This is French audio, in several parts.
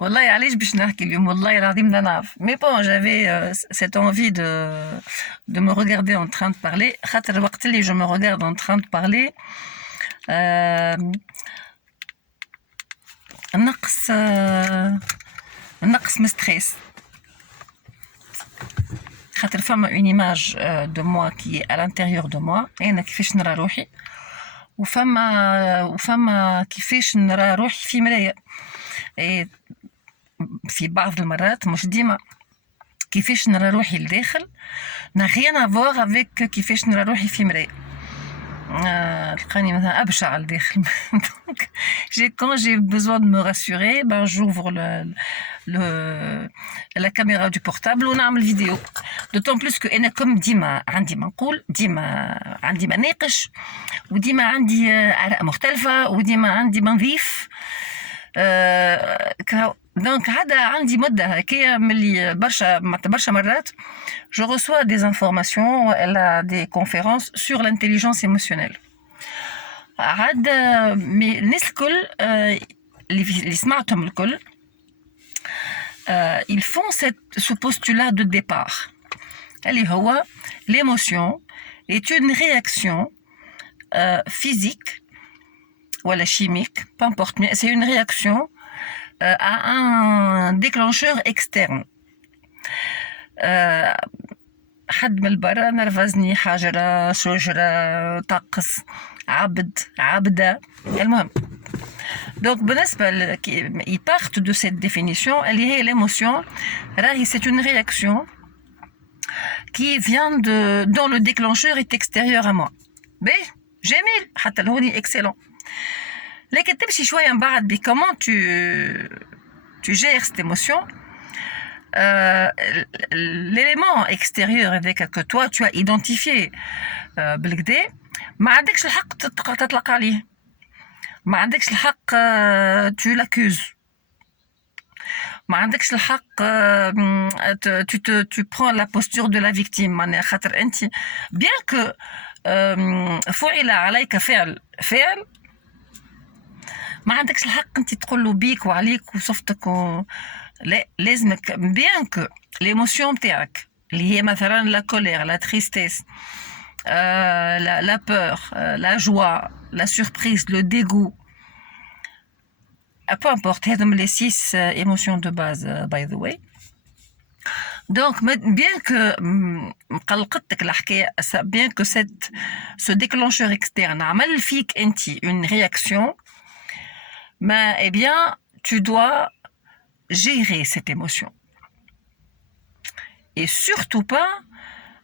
والله علاش باش نحكي اليوم والله العظيم لا نعرف mais bon j'avais cette envie de me regarder en train de parler خاطر وقت اللي je me regarde en train de parler euh, نقص نقص من ستريس خاطر فما une image de moi qui est à l'intérieur de moi انا كيفاش نرى روحي وفما كيفاش نرى روحي في مراية في بعض المرات مش ديما كيفاش نرى روحي لداخل n'a rien à voir avec كيفاش نرى روحي في مراية تلقاني مثلا أبشع لداخل donc quand j'ai besoin de me rassurer ben j'ouvre la caméra du portable ونعمل فيديو d'autant plus que أنا كم ديما عندي ما نقول ديما عندي ما ناقش وديما عندي آراء مختلفة وديما عندي ما نضيف دونك عادة عندي مدة هكايا ملي برشا مرات je reçois des informations ولا des conférences sur l'intelligence émotionnelle عادة الناس الكل اللي سمعتهم الكل ils font ce postulat de départ اللي هو l'émotion est une réaction physique voilà chimique, peu importe, mais c'est une réaction à un déclencheur externe. حد من البرا نرفزني حجرة شجرة طقس عبدة المهم donc بالنسبة ils partent de cette définition اللي هي l'émotion راهي c'est une réaction qui vient dont le déclencheur est extérieur à moi باهي جميل حتى لهوني excellent لكن تمشي شوية من بعد comment tu gères cette émotion l'élément extérieur avec que toi tu as identifié بالكدا ما عندكش الحق تطلق عليه ما عندكش الحق tu l'accuses ما عندكش الحق tu prends la posture de la victime معناها خاطر انت bien que فعل عليك فعل ما عندكش الحق انت تقول له بيك وعليك وصفتك لا لازمك بيان كو ليموسيون نتاعك اللي هي مثلا لا كولير لا تريستيس لا بور لا جوا لا سوربريز لو ديغو peu importe هذم les 6 émotions de base by the way donc bien que مقلقتك الحكايه bien que ce déclencheur externe عمل فيك انت une réaction mais eh bien tu dois gérer cette émotion et surtout pas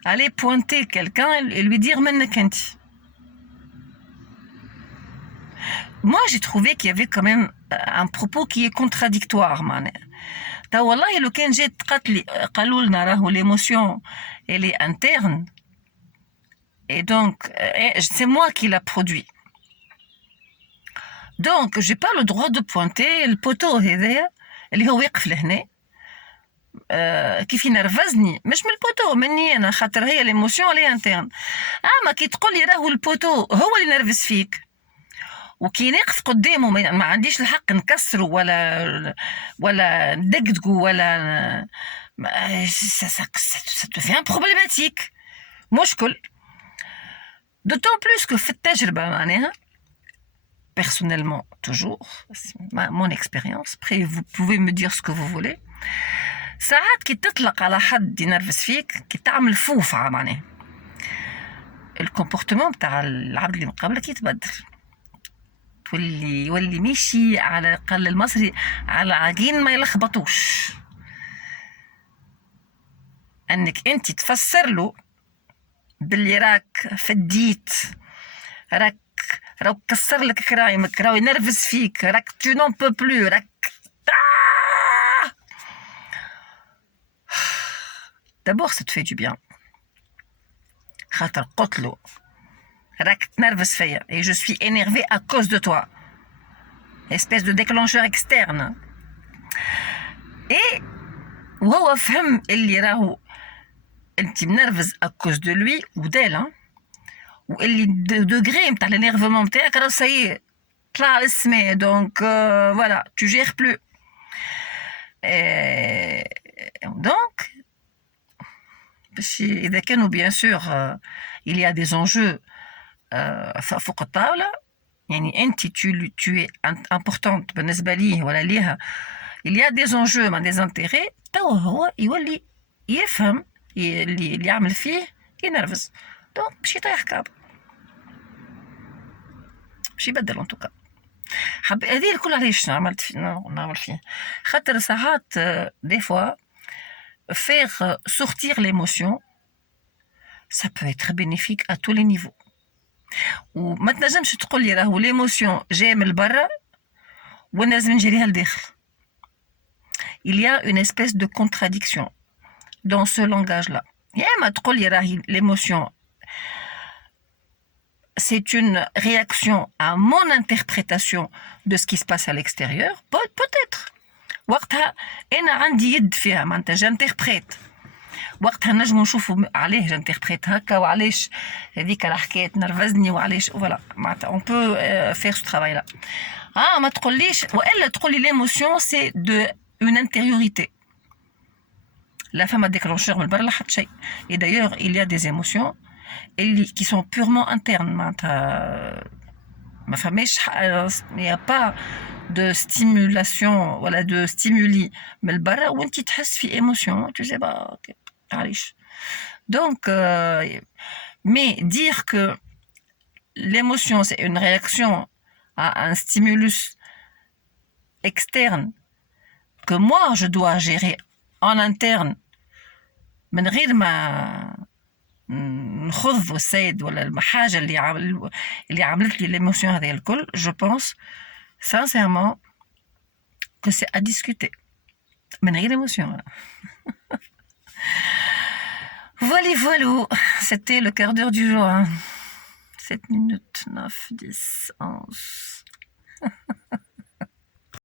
aller pointer quelqu'un et lui dire منك انت. Moi j'ai trouvé qu'il y avait quand même un propos qui est contradictoire معناها تا والله لو كان جات قالت لي قالوا لنا راهو l'émotion elle est interne et donc c'est moi qui l'a produit donc j'ai pas le droit de pointer البوتو هذايا اللي هو واقف لهنا كيف ينرفزني مش من البوتو مني انا خاطر هي l'émotion اللي interne اما كي تقول لي راهو البوتو هو اللي نرفز فيك وكي نقف قدامه ما عنديش الحق نكسره ولا ندقدقه ولا ça devient problématique مشكل d'autant plus que في التجربة معناها personnellement toujours mon expérience après vous pouvez me dire ce que vous voulez ساعات كي تطلق على حد ينرفز فيك كي تعمل فوفعة معناها الكومبورتمون بتاع العبد اللي مقابلك يتبدل واللي ماشي على الأقل المصري على عجين ما يلخبطوش انك انت تفسر له باللي راك فديت راك كسر لك كرايمك راهو ينرفز فيك راك tu n'en peux plus راك d'abord ça te fait du bien خاطر قلت له راك تنرفز فيا et je suis énervé à cause de toi espèce de déclencheur externe et وهو فهم اللي راهو انت منرفز à cause de lui ودال واللي degré نتاع l'énervement نتاعك راه سي طلع للسما donc voilà tu gères plus Et donc, إذا كانوا bien sûr il y a des enjeux فوق الطاولة يعني أنت tu es importante بالنسبة ليه ولا ليها il y a des enjeux مع des intérêts تو هو يولي يفهم اللي يعمل فيه ينرفز دونك باش يطيح كاب باش يبدل ان توكا هذه الكل علاش نعمل فيه خاطر ساعات des fois faire sortir l'émotion ça peut être bénéfique à tous les niveaux وما تنجمش تقول لي راهو l'émotion جايه من برا وانا لازم نجريها لداخل il y a une espèce de contradiction dans ce langage là يا اما تقول لي راهي l'émotion c'est une réaction à mon interprétation de ce qui se passe à l'extérieur peut-être وقتها انا عندي يد فيها معناتها جانتربريت وقتها نجمو نشوفوا عليه جانتربريت هكا وعلاش هذيك الحكايه نرفزني وعلاش فوالا معناتها اون بو فير سو ترافاي لا ما تقوليش والا تقولي ليموسيون سي دو اون انتيريوريتي لا فما ديكلونشور من برا لا حتى شيء et d'ailleurs il y a des émotions qui sont purement internes معناتها ما فماش il y a pas de stimulation ولا de stimuli من البرا وانت تحس في émotion tu sais pas علاش donc mais dire que l'émotion c'est une réaction à un stimulus externe que moi je dois gérer en interne من غير ما نخذ السيد ولا الحاجة اللي عملت لي l'émotion هذه الكل je pense sincèrement que c'est à discuter من غير émotion voilà c'était le quart d'heure du jour 7 minutes 9 10 11